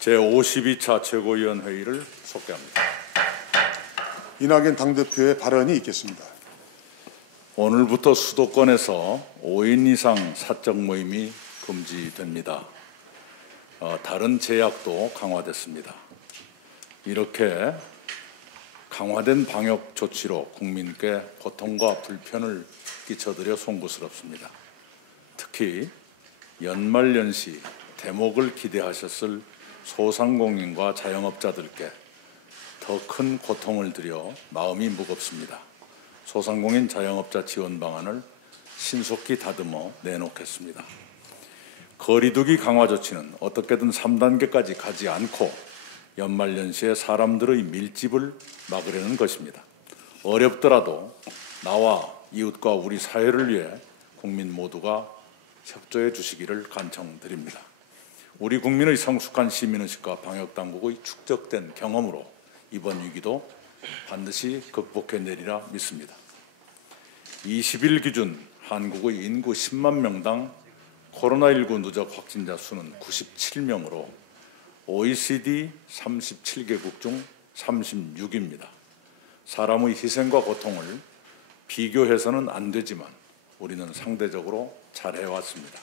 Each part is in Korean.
제52차 최고위원회의를 속개합니다. 이낙연 당대표의 발언이 있겠습니다. 오늘부터 수도권에서 5인 이상 사적 모임이 금지됩니다. 다른 제약도 강화됐습니다. 이렇게 강화된 방역 조치로 국민께 고통과 불편을 끼쳐드려 송구스럽습니다. 특히 연말연시 대목을 기대하셨을 소상공인과 자영업자들께 더 큰 고통을 드려 마음이 무겁습니다. 소상공인 자영업자 지원 방안을 신속히 다듬어 내놓겠습니다. 거리두기 강화 조치는 어떻게든 3단계까지 가지 않고 연말연시에 사람들의 밀집을 막으려는 것입니다. 어렵더라도 나와 이웃과 우리 사회를 위해 국민 모두가 협조해 주시기를 간청드립니다. 우리 국민의 성숙한 시민의식과 방역당국의 축적된 경험으로 이번 위기도 반드시 극복해내리라 믿습니다. 20일 기준 한국의 인구 10만 명당 코로나19 누적 확진자 수는 97명으로 OECD 37개국 중 36위입니다. 사람의 희생과 고통을 비교해서는 안 되지만 우리는 상대적으로 잘해왔습니다.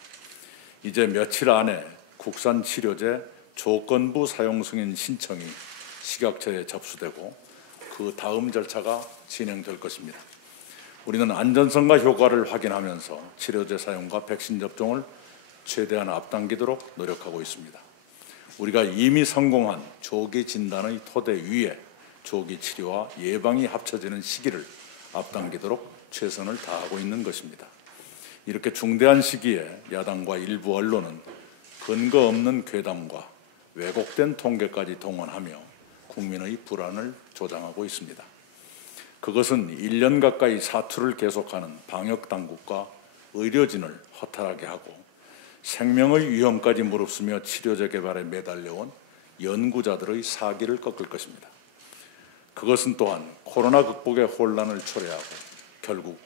이제 며칠 안에 국산 치료제 조건부 사용 승인 신청이 식약처에 접수되고 그 다음 절차가 진행될 것입니다. 우리는 안전성과 효과를 확인하면서 치료제 사용과 백신 접종을 최대한 앞당기도록 노력하고 있습니다. 우리가 이미 성공한 조기 진단의 토대 위에 조기 치료와 예방이 합쳐지는 시기를 앞당기도록 최선을 다하고 있는 것입니다. 이렇게 중대한 시기에 야당과 일부 언론은 근거 없는 괴담과 왜곡된 통계까지 동원하며 국민의 불안을 조장하고 있습니다. 그것은 1년 가까이 사투를 계속하는 방역당국과 의료진을 허탈하게 하고 생명의 위험까지 무릅쓰며 치료제 개발에 매달려온 연구자들의 사기를 꺾을 것입니다. 그것은 또한 코로나 극복의 혼란을 초래하고 결국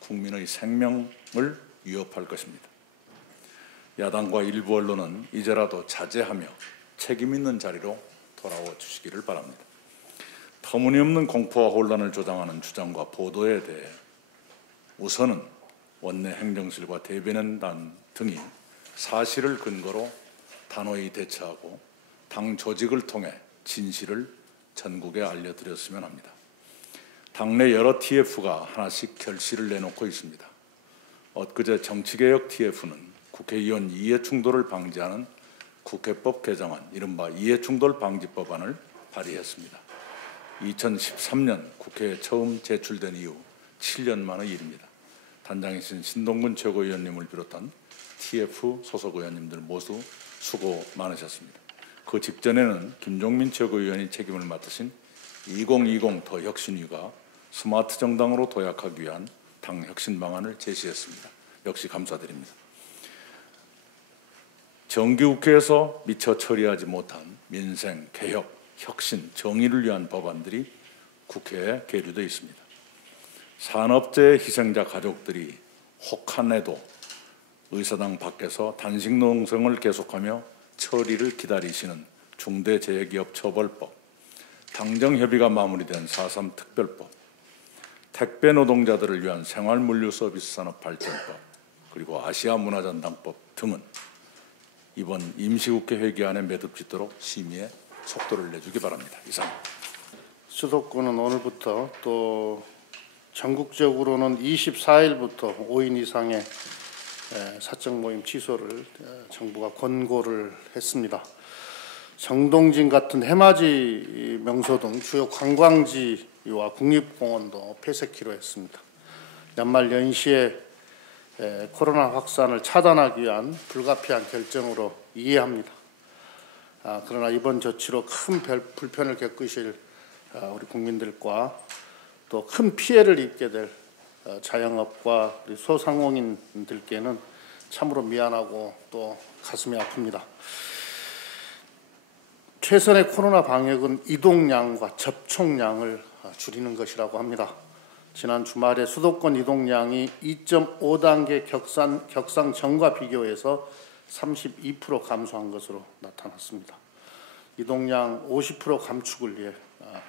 국민의 생명을 위협할 것입니다. 야당과 일부 언론은 이제라도 자제하며 책임 있는 자리로 돌아와 주시기를 바랍니다. 터무니없는 공포와 혼란을 조장하는 주장과 보도에 대해 우선은 원내 행정실과 대변인단 등이 사실을 근거로 단호히 대처하고 당 조직을 통해 진실을 전국에 알려드렸으면 합니다. 당내 여러 TF가 하나씩 결실을 내놓고 있습니다. 엊그제 정치개혁 TF는 국회의원 이해충돌을 방지하는 국회법 개정안, 이른바 이해충돌방지법안을 발의했습니다. 2013년 국회에 처음 제출된 이후 7년 만의 일입니다. 단장이신 신동근 최고위원님을 비롯한 TF 소속 의원님들 모두 수고 많으셨습니다. 그 직전에는 김종민 최고위원이 책임을 맡으신 2020 더 혁신위가 스마트 정당으로 도약하기 위한 당 혁신 방안을 제시했습니다. 역시 감사드립니다. 정기국회에서 미처 처리하지 못한 민생, 개혁, 혁신, 정의를 위한 법안들이 국회에 계류되어 있습니다. 산업재해 희생자 가족들이 혹한해도 의사당 밖에서 단식 농성을 계속하며 처리를 기다리시는 중대재해기업 처벌법, 당정협의가 마무리된 4.3 특별법, 택배 노동자들을 위한 생활물류서비스산업 발전법, 그리고 아시아 문화전당법 등은 이번 임시국회 회기안에 매듭짓도록 심의에 속도를 내주기 바랍니다. 이상. 수도권은 오늘부터 또 전국적으로는 24일부터 5인 이상의 사적 모임 취소를 정부가 권고를 했습니다. 정동진 같은 해맞이 명소 등 주요 관광지와 국립공원도 폐쇄키로 했습니다. 연말 연시에 코로나 확산을 차단하기 위한 불가피한 결정으로 이해합니다. 그러나 이번 조치로 큰 불편을 겪으실 우리 국민들과 또 큰 피해를 입게 될 자영업과 우리 소상공인들께는 참으로 미안하고 또 가슴이 아픕니다. 최선의 코로나 방역은 이동량과 접촉량을 줄이는 것이라고 합니다. 지난 주말에 수도권 이동량이 2.5단계 격상 전과 비교해서 32% 감소한 것으로 나타났습니다. 이동량 50% 감축을 위해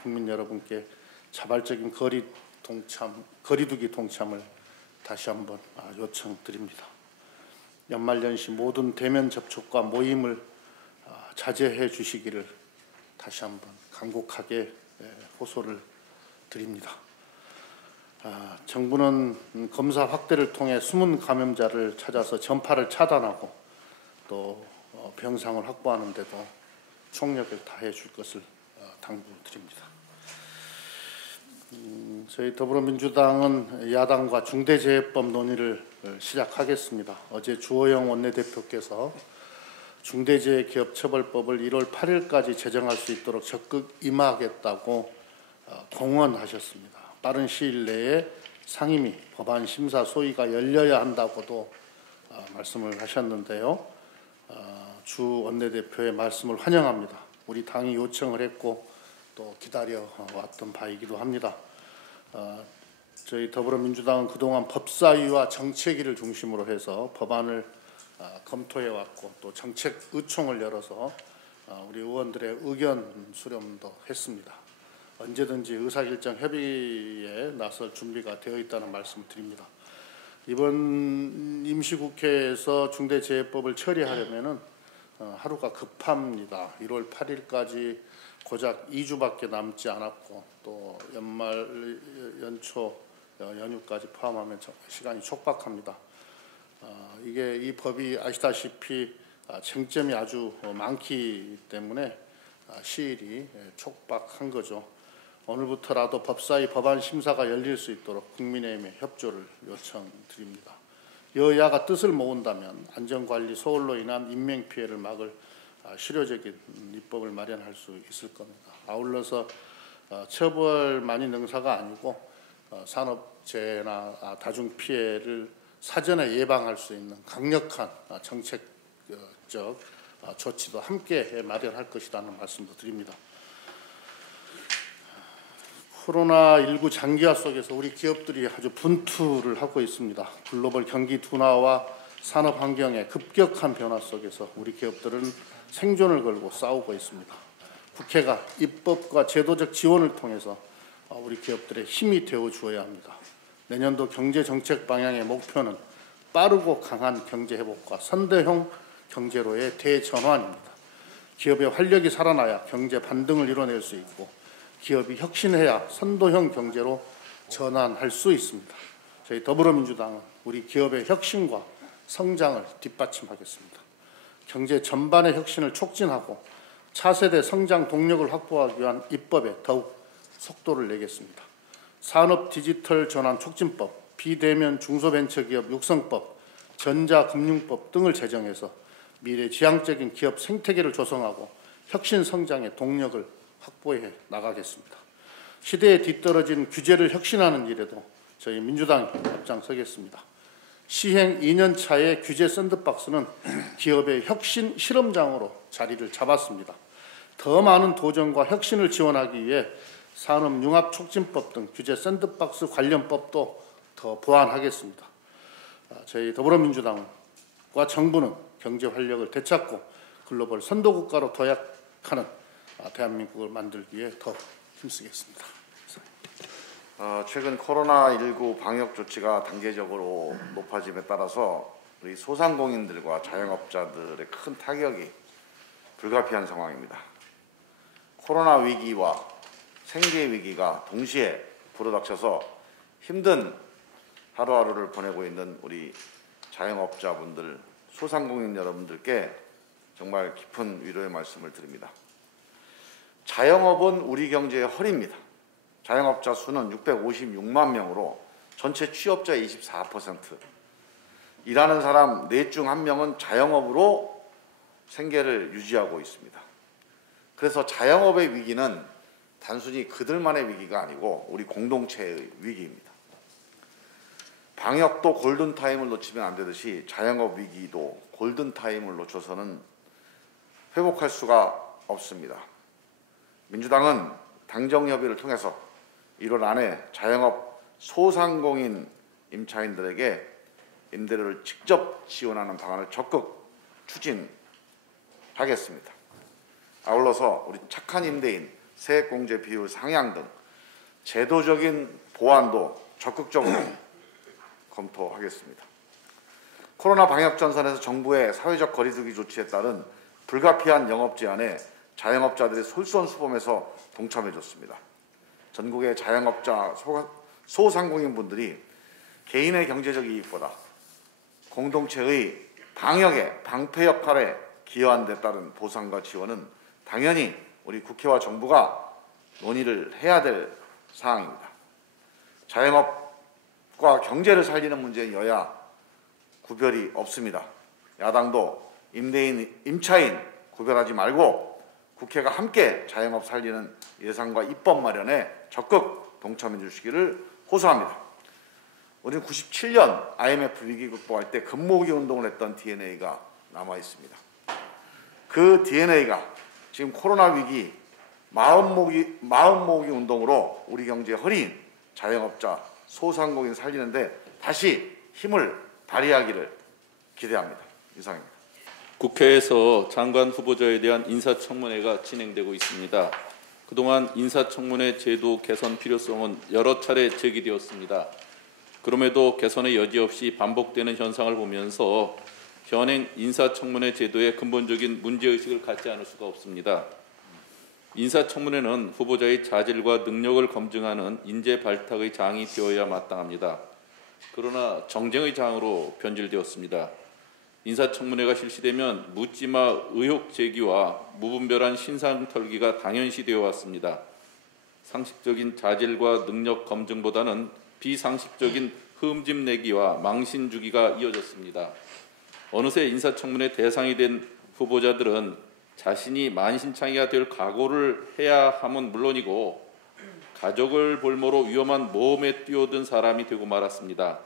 국민 여러분께 자발적인 거리두기 동참을 다시 한번 요청드립니다. 연말연시 모든 대면 접촉과 모임을 자제해 주시기를 다시 한번 간곡하게 호소를 드립니다. 정부는 검사 확대를 통해 숨은 감염자를 찾아서 전파를 차단하고 또 병상을 확보하는 데도 총력을 다해 줄 것을 당부드립니다. 저희 더불어민주당은 야당과 중대재해법 논의를 시작하겠습니다. 어제 주호영 원내대표께서 중대재해기업처벌법을 1월 8일까지 제정할 수 있도록 적극 임하겠다고 공언하셨습니다. 빠른 시일 내에 상임위 법안 심사 소위가 열려야 한다고도 말씀을 하셨는데요. 주 원내대표의 말씀을 환영합니다. 우리 당이 요청을 했고 또 기다려왔던 바이기도 합니다. 저희 더불어민주당은 그동안 법사위와 정책위를 중심으로 해서 법안을 검토해왔고 또 정책 의총을 열어서 우리 의원들의 의견 수렴도 했습니다. 언제든지 의사결정 협의에 나설 준비가 되어 있다는 말씀을 드립니다. 이번 임시국회에서 중대재해법을 처리하려면은 하루가 급합니다. 1월 8일까지 고작 2주밖에 남지 않았고 또 연말 연초 연휴까지 포함하면 시간이 촉박합니다. 이 법이 아시다시피 쟁점이 아주 많기 때문에 시일이 촉박한 거죠. 오늘부터라도 법사위 법안 심사가 열릴 수 있도록 국민의힘의 협조를 요청드립니다. 여야가 뜻을 모은다면 안전관리 소홀로 인한 인명피해를 막을 실효적인 입법을 마련할 수 있을 겁니다. 아울러서 처벌만이 능사가 아니고 산업재해나 다중피해를 사전에 예방할 수 있는 강력한 정책적 조치도 함께 마련할 것이라는 말씀도 드립니다. 코로나19 장기화 속에서 우리 기업들이 아주 분투를 하고 있습니다. 글로벌 경기 둔화와 산업 환경의 급격한 변화 속에서 우리 기업들은 생존을 걸고 싸우고 있습니다. 국회가 입법과 제도적 지원을 통해서 우리 기업들의 힘이 되어 주어야 합니다. 내년도 경제 정책 방향의 목표는 빠르고 강한 경제 회복과 선도형 경제로의 대전환입니다. 기업의 활력이 살아나야 경제 반등을 이뤄낼 수 있고 기업이 혁신해야 선도형 경제로 전환할 수 있습니다. 저희 더불어민주당은 우리 기업의 혁신과 성장을 뒷받침하겠습니다. 경제 전반의 혁신을 촉진하고 차세대 성장 동력을 확보하기 위한 입법에 더욱 속도를 내겠습니다. 산업 디지털 전환 촉진법, 비대면 중소벤처기업 육성법, 전자금융법 등을 제정해서 미래 지향적인 기업 생태계를 조성하고 혁신 성장의 동력을 확보해 나가겠습니다. 시대에 뒤떨어진 규제를 혁신하는 일에도 저희 민주당이 앞장서겠습니다. 시행 2년 차의 규제 샌드박스는 기업의 혁신 실험장으로 자리를 잡았습니다. 더 많은 도전과 혁신을 지원하기 위해 산업융합촉진법 등 규제 샌드박스 관련 법도 더 보완하겠습니다. 저희 더불어민주당과 정부는 경제 활력을 되찾고 글로벌 선도국가로 도약하는 대한민국을 만들기 위해 더 힘쓰겠습니다. 최근 코로나19 방역 조치가 단계적으로 높아짐에 따라서 우리 소상공인들과 자영업자들의 큰 타격이 불가피한 상황입니다. 코로나 위기와 생계 위기가 동시에 불어닥쳐서 힘든 하루하루를 보내고 있는 우리 자영업자분들, 소상공인 여러분들께 정말 깊은 위로의 말씀을 드립니다. 자영업은 우리 경제의 허리입니다. 자영업자 수는 656만 명으로 전체 취업자의 24%, 일하는 사람 4 중 1명은 자영업으로 생계를 유지하고 있습니다. 그래서 자영업의 위기는 단순히 그들만의 위기가 아니고 우리 공동체의 위기입니다. 방역도 골든타임을 놓치면 안 되듯이 자영업 위기도 골든타임을 놓쳐서는 회복할 수가 없습니다. 민주당은 당정협의를 통해서 1월 안에 자영업 소상공인 임차인들에게 임대료를 직접 지원하는 방안을 적극 추진하겠습니다. 아울러서 우리 착한 임대인, 세액공제 비율 상향 등 제도적인 보완도 적극적으로 검토하겠습니다. 코로나 방역 전선에서 정부의 사회적 거리두기 조치에 따른 불가피한 영업 제한에 자영업자들이 솔선수범해서 동참해줬습니다. 전국의 자영업자, 소상공인분들이 개인의 경제적 이익보다 공동체의 방역의 방패 역할에 기여한 데 따른 보상과 지원은 당연히 우리 국회와 정부가 논의를 해야 될 사항입니다. 자영업과 경제를 살리는 문제는 여야 구별이 없습니다. 야당도 임대인, 임차인 구별하지 말고 국회가 함께 자영업 살리는 예산과 입법 마련에 적극 동참해 주시기를 호소합니다. 우리는 97년 IMF 위기 극복할 때 금모으기 운동을 했던 DNA가 남아 있습니다. 그 DNA가 지금 코로나 위기 마음 모으기 운동으로 우리 경제 허리인 자영업자, 소상공인 살리는데 다시 힘을 발휘하기를 기대합니다. 이상입니다. 국회에서 장관 후보자에 대한 인사청문회가 진행되고 있습니다. 그동안 인사청문회 제도 개선 필요성은 여러 차례 제기되었습니다. 그럼에도 개선의 여지 없이 반복되는 현상을 보면서 현행 인사청문회 제도에 근본적인 문제의식을 갖지 않을 수가 없습니다. 인사청문회는 후보자의 자질과 능력을 검증하는 인재 발탁의 장이 되어야 마땅합니다. 그러나 정쟁의 장으로 변질되었습니다. 인사청문회가 실시되면 묻지마 의혹 제기와 무분별한 신상 털기가 당연시되어 왔습니다. 상식적인 자질과 능력 검증보다는 비상식적인 흠집 내기와 망신 주기가 이어졌습니다. 어느새 인사청문회 대상이 된 후보자들은 자신이 만신창이가 될 각오를 해야 함은 물론이고 가족을 볼모로 위험한 모험에 뛰어든 사람이 되고 말았습니다.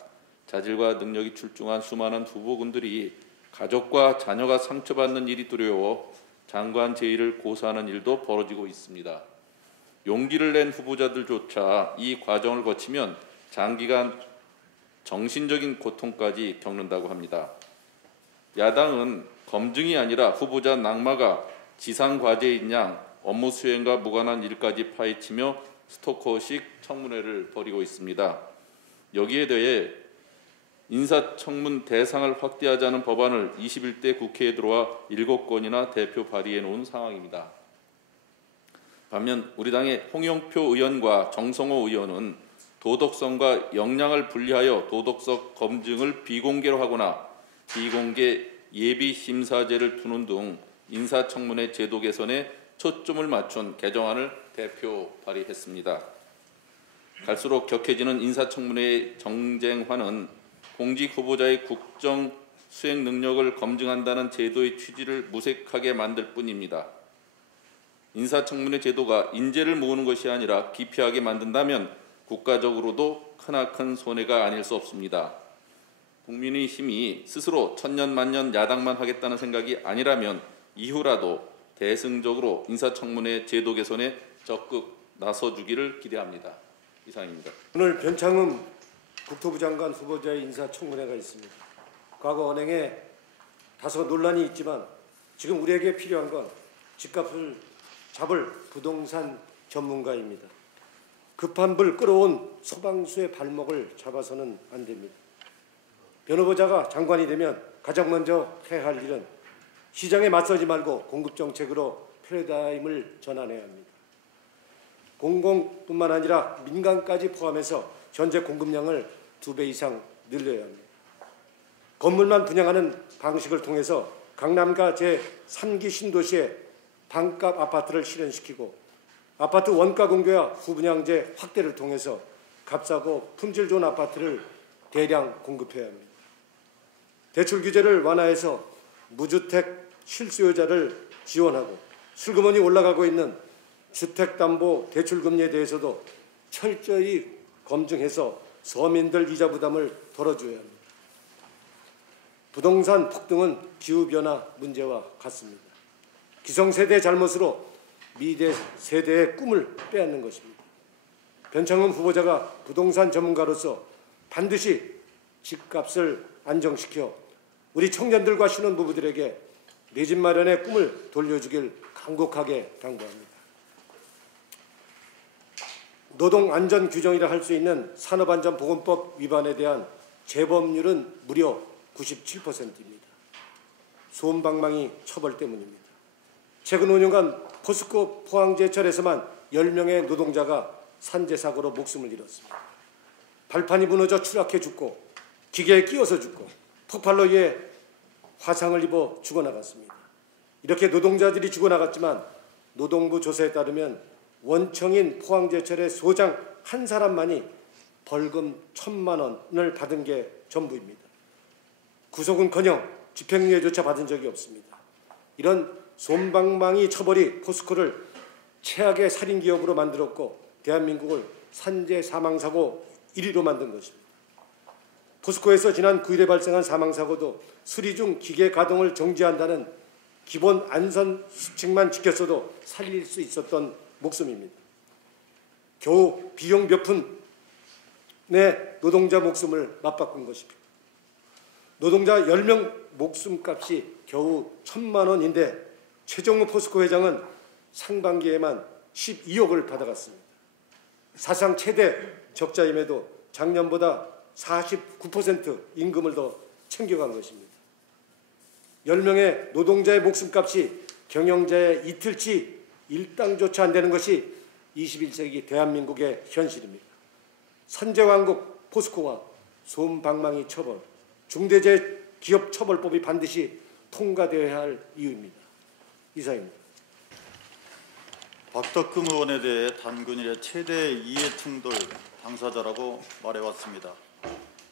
자질과 능력이 출중한 수많은 후보군들이 가족과 자녀가 상처받는 일이 두려워 장관 제의를 고사하는 일도 벌어지고 있습니다. 용기를 낸 후보자들조차 이 과정을 거치면 장기간 정신적인 고통까지 겪는다고 합니다. 야당은 검증이 아니라 후보자 낙마가 지상과제인 양 업무 수행과 무관한 일까지 파헤치며 스토커식 청문회를 벌이고 있습니다. 여기에 대해 인사청문 대상을 확대하자는 법안을 21대 국회에 들어와 7건이나 대표 발의해 놓은 상황입니다. 반면 우리 당의 홍영표 의원과 정성호 의원은 도덕성과 역량을 분리하여 도덕성 검증을 비공개로 하거나 비공개 예비심사제를 두는 등 인사청문회 제도 개선에 초점을 맞춘 개정안을 대표 발의했습니다. 갈수록 격해지는 인사청문회의 정쟁화는 공직 후보자의 국정 수행 능력을 검증한다는 제도의 취지를 무색하게 만들 뿐입니다. 인사청문회 제도가 인재를 모으는 것이 아니라 기피하게 만든다면 국가적으로도 크나큰 손해가 아닐 수 없습니다. 국민의힘이 스스로 천년만년 야당만 하겠다는 생각이 아니라면 이후라도 대승적으로 인사청문회 제도 개선에 적극 나서주기를 기대합니다. 이상입니다. 오늘 변창흠 국토부 장관 후보자의 인사청문회가 있습니다. 과거 언행에 다소 논란이 있지만 지금 우리에게 필요한 건 집값을 잡을 부동산 전문가입니다. 급한 불 끌어온 소방수의 발목을 잡아서는 안 됩니다. 변 후보자가 장관이 되면 가장 먼저 해야 할 일은 시장에 맞서지 말고 공급정책으로 패러다임을 전환해야 합니다. 공공뿐만 아니라 민간까지 포함해서 전체 공급량을 2배 이상 늘려야 합니다. 건물만 분양하는 방식을 통해서 강남과 제3기 신도시에 반값 아파트를 실현시키고 아파트 원가 공개와 후분양제 확대를 통해서 값싸고 품질 좋은 아파트를 대량 공급해야 합니다. 대출 규제를 완화해서 무주택 실수요자를 지원하고 슬그머니 올라가고 있는 주택담보대출금리에 대해서도 철저히 검증해서 서민들 이자 부담을 덜어줘야 합니다. 부동산 폭등은 기후변화 문제와 같습니다. 기성세대의 잘못으로 미래 세대의 꿈을 빼앗는 것입니다. 변창흠 후보자가 부동산 전문가로서 반드시 집값을 안정시켜 우리 청년들과 신혼부부들에게 내 집 마련의 꿈을 돌려주길 간곡하게 당부합니다. 노동안전규정이라 할 수 있는 산업안전보건법 위반에 대한 재범률은 무려 97%입니다. 솜방망이 처벌 때문입니다. 최근 5년간 포스코 포항제철에서만 10명의 노동자가 산재사고로 목숨을 잃었습니다. 발판이 무너져 추락해 죽고 기계에 끼어서 죽고 폭발로 인해 화상을 입어 죽어나갔습니다. 이렇게 노동자들이 죽어나갔지만 노동부 조사에 따르면 원청인 포항제철의 소장 한 사람만이 벌금 1,000만 원을 받은 게 전부입니다. 구속은커녕 집행유예조차 받은 적이 없습니다. 이런 솜방망이 처벌이 포스코를 최악의 살인기업으로 만들었고 대한민국을 산재 사망사고 1위로 만든 것입니다. 포스코에서 지난 9일에 발생한 사망사고도 수리 중 기계 가동을 정지한다는 기본 안전 수칙만 지켰어도 살릴 수 있었던 목숨입니다. 겨우 비용 몇 푼의 노동자 목숨을 맞바꾼 것입니다. 노동자 10명 목숨값이 겨우 1,000만 원인데 최정우 포스코 회장은 상반기에만 12억을 받아갔습니다. 사상 최대 적자임에도 작년보다 49% 임금을 더 챙겨간 것입니다. 10명의 노동자의 목숨값이 경영자의 이틀치 일당조차 안 되는 것이 21세기 대한민국의 현실입니다. 선제왕국 포스코와 솜방망이 처벌, 중대재해기업처벌법이 반드시 통과되어야 할 이유입니다. 이상입니다. 박덕금 의원에 대해 단군일의 최대 이해충돌 당사자라고 말해왔습니다.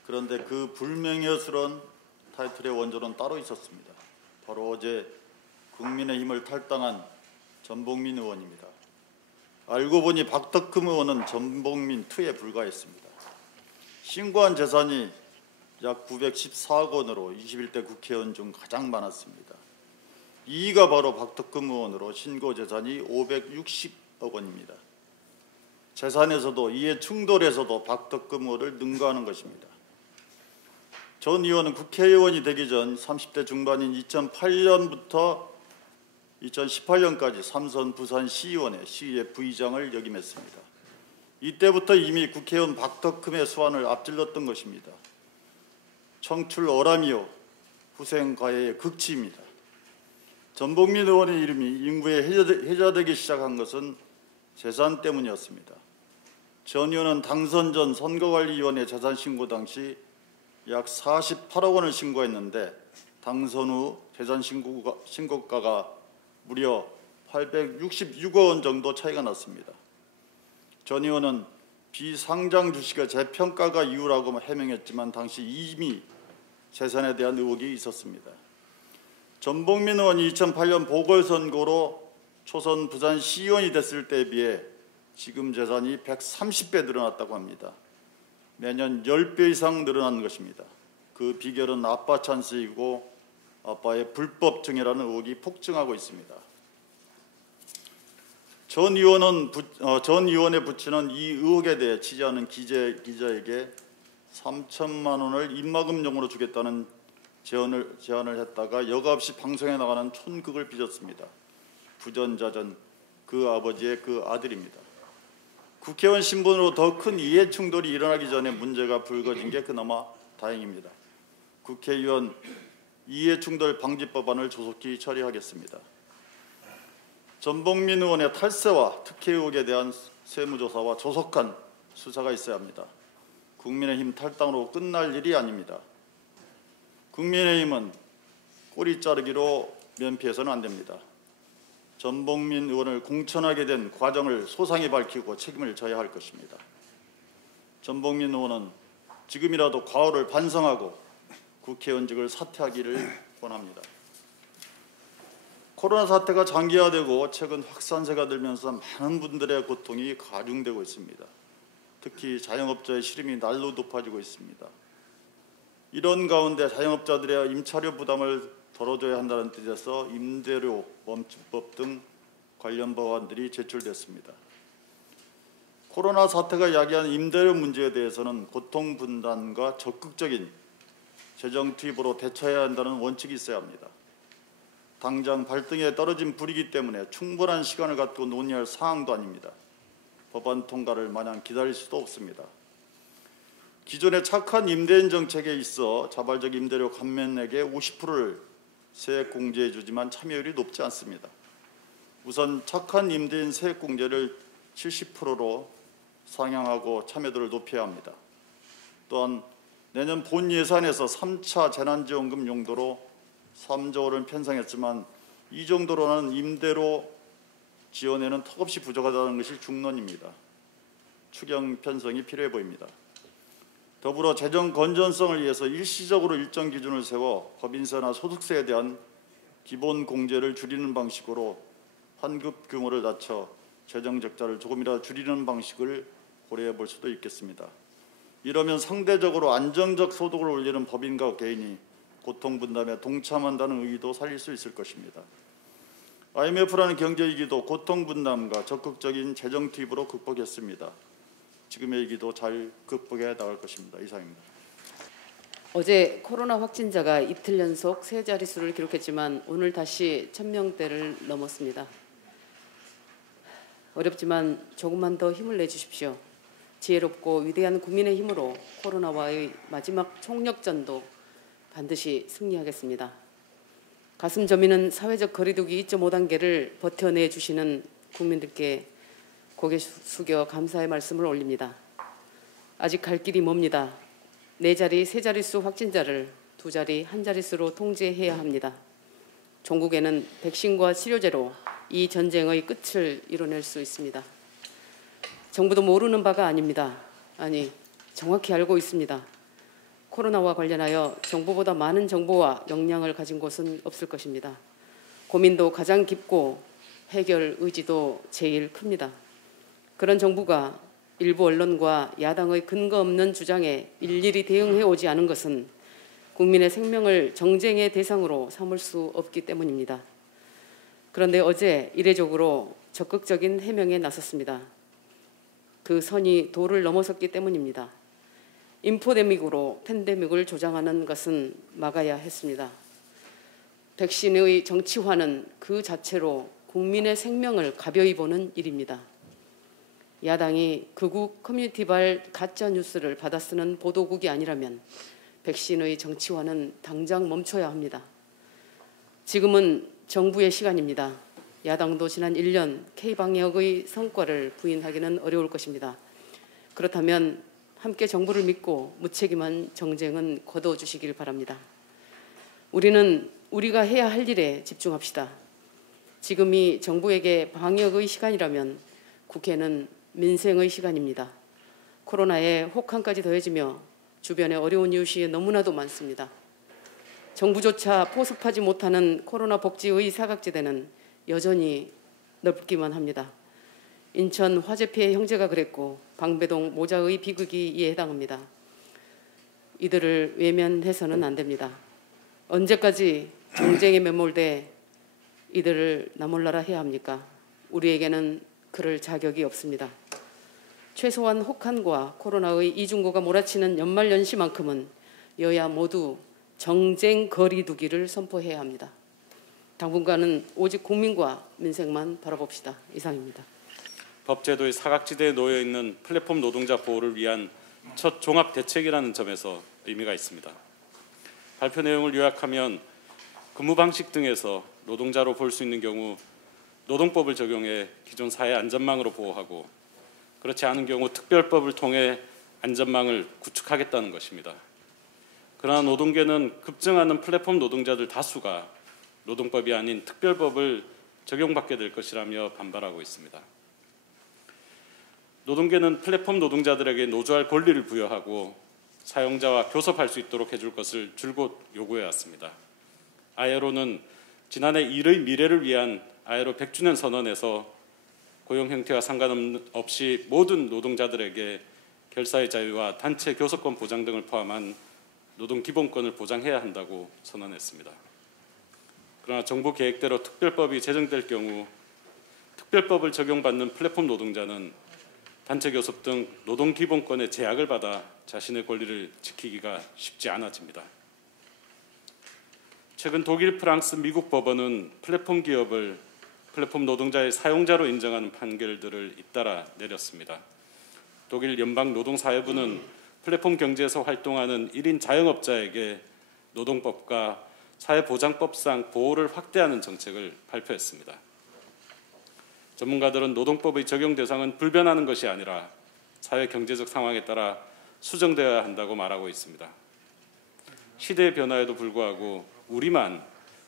그런데 그 불명예스러운 타이틀의 원조는 따로 있었습니다. 바로 어제 국민의힘을 탈당한 전복민 의원입니다. 알고 보니 박덕금 의원은 전복민 2에 불과했습니다. 신고한 재산이 약 914억 원으로 21대 국회의원 중 가장 많았습니다. 2위가 바로 박덕금 의원으로 신고 재산이 560억 원입니다. 재산에서도 이해 충돌에서도 박덕금 의원을 능가하는 것입니다. 전 의원은 국회의원이 되기 전 30대 중반인 2008년부터 2018년까지 삼선 부산시의원의 시의회 부의장을 역임했습니다. 이때부터 이미 국회의원 박덕금의 수완을 앞질렀던 것입니다. 청출 어람이요 후생가해의 극치입니다. 전복민 의원의 이름이 인구에 회자되기 시작한 것은 재산 때문이었습니다. 전 의원은 당선 전 선거관리위원회 재산 신고 당시 약 48억 원을 신고했는데 당선 후 재산 신고가가 무려 866억 원 정도 차이가 났습니다. 전 의원은 비상장 주식의 재평가가 이유라고 해명했지만 당시 이미 재산에 대한 의혹이 있었습니다. 전복민 의원이 2008년 보궐선거로 초선 부산시의원이 됐을 때에 비해 지금 재산이 130배 늘어났다고 합니다. 매년 10배 이상 늘어난 것입니다. 그 비결은 아빠 찬스이고 아빠의 불법 증여라는 의혹이 폭증하고 있습니다. 전 의원의 부친은 이 의혹에 대해 취재하는 기자에게 3천만 원을 입막음용으로 주겠다는 제안을 했다가 여과없이 방송에 나가는 촌극을 빚었습니다. 부전자전 그 아버지의 그 아들입니다. 국회의원 신분으로 더 큰 이해 충돌이 일어나기 전에 문제가 불거진 게 그나마 다행입니다. 국회의원 이해 충돌 방지법안을 조속히 처리하겠습니다. 전복민 의원의 탈세와 특혜 의혹에 대한 세무조사와 조속한 수사가 있어야 합니다. 국민의힘 탈당으로 끝날 일이 아닙니다. 국민의힘은 꼬리 자르기로 면피해서는 안 됩니다. 전복민 의원을 공천하게 된 과정을 소상히 밝히고 책임을 져야 할 것입니다. 전복민 의원은 지금이라도 과오를 반성하고 국회의원직을 사퇴하기를 원합니다. 코로나 사태가 장기화되고 최근 확산세가 들면서 많은 분들의 고통이 가중되고 있습니다. 특히 자영업자의 시름이 날로 높아지고 있습니다. 이런 가운데 자영업자들의 임차료 부담을 덜어줘야 한다는 뜻에서 임대료 멈춤법 등 관련 법안들이 제출됐습니다. 코로나 사태가 야기한 임대료 문제에 대해서는 고통 분담과 적극적인 재정 투입으로 대처해야 한다는 원칙이 있어야 합니다. 당장 발등에 떨어진 불이기 때문에 충분한 시간을 갖고 논의할 사항도 아닙니다. 법안 통과를 마냥 기다릴 수도 없습니다. 기존의 착한 임대인 정책에 있어 자발적 임대료 감면액의 50%를 세액 공제해 주지만 참여율이 높지 않습니다. 우선 착한 임대인 세액 공제를 70%로 상향하고 참여도를 높여야 합니다. 또한 내년 본 예산에서 3차 재난지원금 용도로 3조 원을 편성했지만 이 정도로는 임대료 지원에는 턱없이 부족하다는 것이 중론입니다. 추경 편성이 필요해 보입니다. 더불어 재정 건전성을 위해서 일시적으로 일정 기준을 세워 법인세나 소득세에 대한 기본 공제를 줄이는 방식으로 환급 규모를 낮춰 재정 적자를 조금이라도 줄이는 방식을 고려해 볼 수도 있겠습니다. 이러면 상대적으로 안정적 소득을 올리는 법인과 개인이 고통 분담에 동참한다는 의의도 살릴 수 있을 것입니다. IMF라는 경제위기도 고통 분담과 적극적인 재정 투입으로 극복했습니다. 지금의 위기도 잘 극복해 나갈 것입니다. 이상입니다. 어제 코로나 확진자가 이틀 연속 세 자릿수를 기록했지만 오늘 다시 1000명대를 넘었습니다. 어렵지만 조금만 더 힘을 내주십시오. 지혜롭고 위대한 국민의 힘으로 코로나와의 마지막 총력전도 반드시 승리하겠습니다. 가슴 저미는 사회적 거리두기 2.5단계를 버텨내 주시는 국민들께 고개 숙여 감사의 말씀을 올립니다. 아직 갈 길이 멉니다. 4자리, 3자릿수 확진자를 2자리, 1자릿수로 통제해야 합니다. 종국에는 백신과 치료제로 이 전쟁의 끝을 이뤄낼 수 있습니다. 정부도 모르는 바가 아닙니다. 아니, 정확히 알고 있습니다. 코로나와 관련하여 정부보다 많은 정보와 역량을 가진 곳은 없을 것입니다. 고민도 가장 깊고 해결 의지도 제일 큽니다. 그런 정부가 일부 언론과 야당의 근거 없는 주장에 일일이 대응해 오지 않은 것은 국민의 생명을 정쟁의 대상으로 삼을 수 없기 때문입니다. 그런데 어제 이례적으로 적극적인 해명에 나섰습니다. 그 선이 도를 넘어섰기 때문입니다. 인포데믹으로 팬데믹을 조장하는 것은 막아야 했습니다. 백신의 정치화는 그 자체로 국민의 생명을 가벼이 보는 일입니다. 야당이 극우 커뮤니티발 가짜 뉴스를 받아쓰는 보도국이 아니라면 백신의 정치화는 당장 멈춰야 합니다. 지금은 정부의 시간입니다. 야당도 지난 1년 K방역의 성과를 부인하기는 어려울 것입니다. 그렇다면 함께 정부를 믿고 무책임한 정쟁은 거둬주시길 바랍니다. 우리는 우리가 해야 할 일에 집중합시다. 지금이 정부에게 방역의 시간이라면 국회는 민생의 시간입니다. 코로나에 혹한까지 더해지며 주변에 어려운 이웃이 너무나도 많습니다. 정부조차 포섭하지 못하는 코로나 복지의 사각지대는 여전히 넓기만 합니다. 인천 화재 피해 형제가 그랬고 방배동 모자의 비극이 이에 해당합니다. 이들을 외면해서는 안 됩니다. 언제까지 정쟁에 매몰돼 이들을 나몰라라 해야 합니까? 우리에게는 그럴 자격이 없습니다. 최소한 혹한과 코로나의 이중고가 몰아치는 연말연시만큼은 여야 모두 정쟁 거리두기를 선포해야 합니다. 당분간은 오직 국민과 민생만 바라봅시다. 이상입니다. 법제도의 사각지대에 놓여있는 플랫폼 노동자 보호를 위한 첫 종합대책이라는 점에서 의미가 있습니다. 발표 내용을 요약하면 근무 방식 등에서 노동자로 볼 수 있는 경우 노동법을 적용해 기존 사회 안전망으로 보호하고 그렇지 않은 경우 특별법을 통해 안전망을 구축하겠다는 것입니다. 그러나 노동계는 급증하는 플랫폼 노동자들 다수가 노동법이 아닌 특별법을 적용받게 될 것이라며 반발하고 있습니다. 노동계는 플랫폼 노동자들에게 노조할 권리를 부여하고 사용자와 교섭할 수 있도록 해줄 것을 줄곧 요구해왔습니다. 아이엘오는 지난해 일의 미래를 위한 아이엘오 100주년 선언에서 고용 형태와 상관없이 모든 노동자들에게 결사의 자유와 단체 교섭권 보장 등을 포함한 노동 기본권을 보장해야 한다고 선언했습니다. 그러나 정부 계획대로 특별법이 제정될 경우 특별법을 적용받는 플랫폼 노동자는 단체 교섭 등 노동 기본권의 제약을 받아 자신의 권리를 지키기가 쉽지 않아집니다. 최근 독일, 프랑스, 미국 법원은 플랫폼 기업을 플랫폼 노동자의 사용자로 인정하는 판결들을 잇따라 내렸습니다. 독일 연방노동사회부는 플랫폼 경제에서 활동하는 1인 자영업자에게 노동법과 사회보장법상 보호를 확대하는 정책을 발표했습니다. 전문가들은 노동법의 적용 대상은 불변하는 것이 아니라 사회 경제적 상황에 따라 수정되어야 한다고 말하고 있습니다. 시대의 변화에도 불구하고 우리만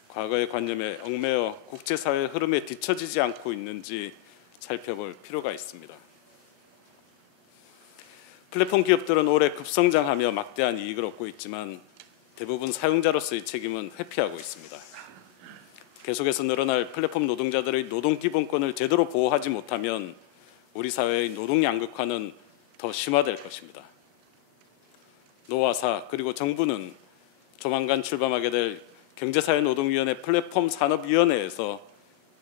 과거의 관념에 얽매여 국제사회 흐름에 뒤처지지 않고 있는지 살펴볼 필요가 있습니다. 플랫폼 기업들은 올해 급성장하며 막대한 이익을 얻고 있지만 대부분 사용자로서의 책임은 회피하고 있습니다. 계속해서 늘어날 플랫폼 노동자들의 노동기본권을 제대로 보호하지 못하면 우리 사회의 노동 양극화는 더 심화될 것입니다. 노화사 그리고 정부는 조만간 출범하게 될 경제사회노동위원회 플랫폼 산업위원회에서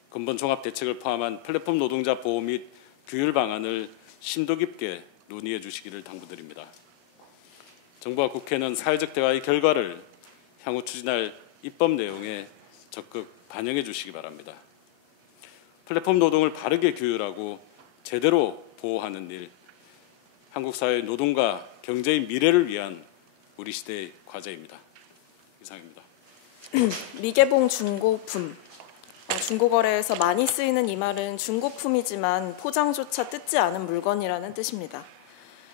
근본 종합대책을 포함한 플랫폼 노동자 보호 및 규율 방안을 심도 깊게 논의해 주시기를 당부드립니다. 정부와 국회는 사회적 대화의 결과를 향후 추진할 입법 내용에 적극 반영해 주시기 바랍니다. 플랫폼 노동을 바르게 규율하고 제대로 보호하는 일, 한국 사회의 노동과 경제의 미래를 위한 우리 시대의 과제입니다. 이상입니다. 미개봉 중고품. 중고거래에서 많이 쓰이는 이 말은 중고품이지만 포장조차 뜯지 않은 물건이라는 뜻입니다.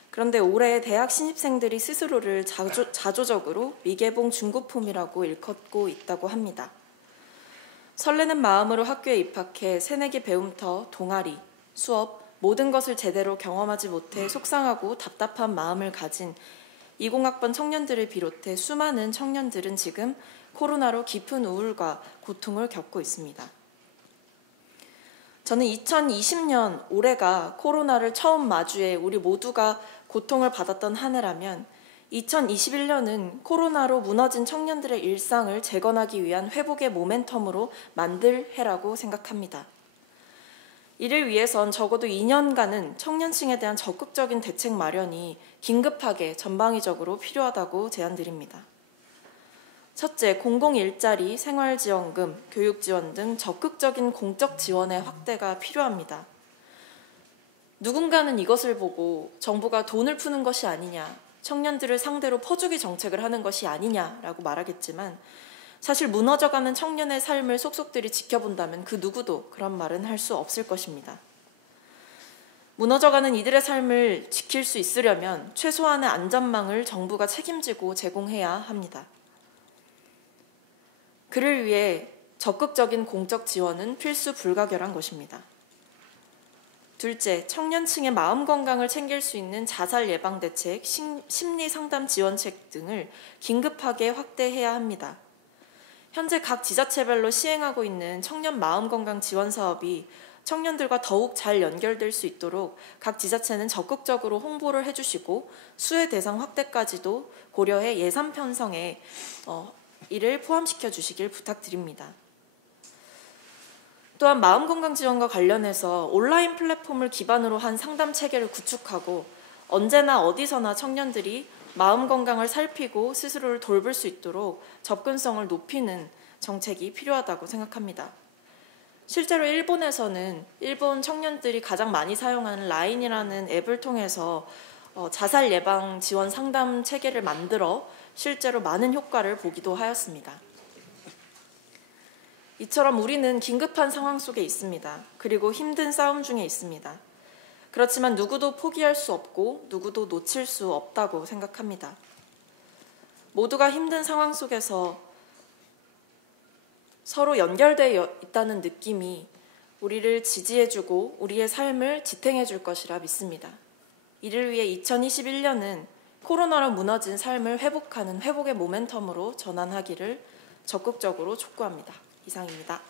그런데 올해 대학 신입생들이 스스로를 자조적으로 미개봉 중고품이라고 일컫고 있다고 합니다. 설레는 마음으로 학교에 입학해 새내기 배움터, 동아리, 수업, 모든 것을 제대로 경험하지 못해 속상하고 답답한 마음을 가진 20학번 청년들을 비롯해 수많은 청년들은 지금 코로나로 깊은 우울과 고통을 겪고 있습니다. 저는 2020년 올해가 코로나를 처음 마주해 우리 모두가 고통을 받았던 한 해라면 2021년은 코로나로 무너진 청년들의 일상을 재건하기 위한 회복의 모멘텀으로 만들 해라고 생각합니다. 이를 위해선 적어도 2년간은 청년층에 대한 적극적인 대책 마련이 긴급하게 전방위적으로 필요하다고 제안드립니다. 첫째, 공공일자리, 생활지원금, 교육지원 등 적극적인 공적 지원의 확대가 필요합니다. 누군가는 이것을 보고 정부가 돈을 푸는 것이 아니냐, 청년들을 상대로 퍼주기 정책을 하는 것이 아니냐라고 말하겠지만 사실 무너져가는 청년의 삶을 속속들이 지켜본다면 그 누구도 그런 말은 할 수 없을 것입니다. 무너져가는 이들의 삶을 지킬 수 있으려면 최소한의 안전망을 정부가 책임지고 제공해야 합니다. 그를 위해 적극적인 공적 지원은 필수 불가결한 것입니다. 둘째, 청년층의 마음 건강을 챙길 수 있는 자살 예방 대책, 심리 상담 지원책 등을 긴급하게 확대해야 합니다. 현재 각 지자체별로 시행하고 있는 청년 마음 건강 지원 사업이 청년들과 더욱 잘 연결될 수 있도록 각 지자체는 적극적으로 홍보를 해주시고 수혜 대상 확대까지도 고려해 예산 편성에 이를 포함시켜 주시길 부탁드립니다. 또한 마음건강 지원과 관련해서 온라인 플랫폼을 기반으로 한 상담 체계를 구축하고 언제나 어디서나 청년들이 마음 건강을 살피고 스스로를 돌볼 수 있도록 접근성을 높이는 정책이 필요하다고 생각합니다. 실제로 일본에서는 일본 청년들이 가장 많이 사용하는 라인이라는 앱을 통해서 자살 예방 지원 상담 체계를 만들어 실제로 많은 효과를 보기도 하였습니다. 이처럼 우리는 긴급한 상황 속에 있습니다. 그리고 힘든 싸움 중에 있습니다. 그렇지만 누구도 포기할 수 없고 누구도 놓칠 수 없다고 생각합니다. 모두가 힘든 상황 속에서 서로 연결되어 있다는 느낌이 우리를 지지해주고 우리의 삶을 지탱해줄 것이라 믿습니다. 이를 위해 2021년은 코로나로 무너진 삶을 회복하는 회복의 모멘텀으로 전환하기를 적극적으로 촉구합니다. 이상입니다.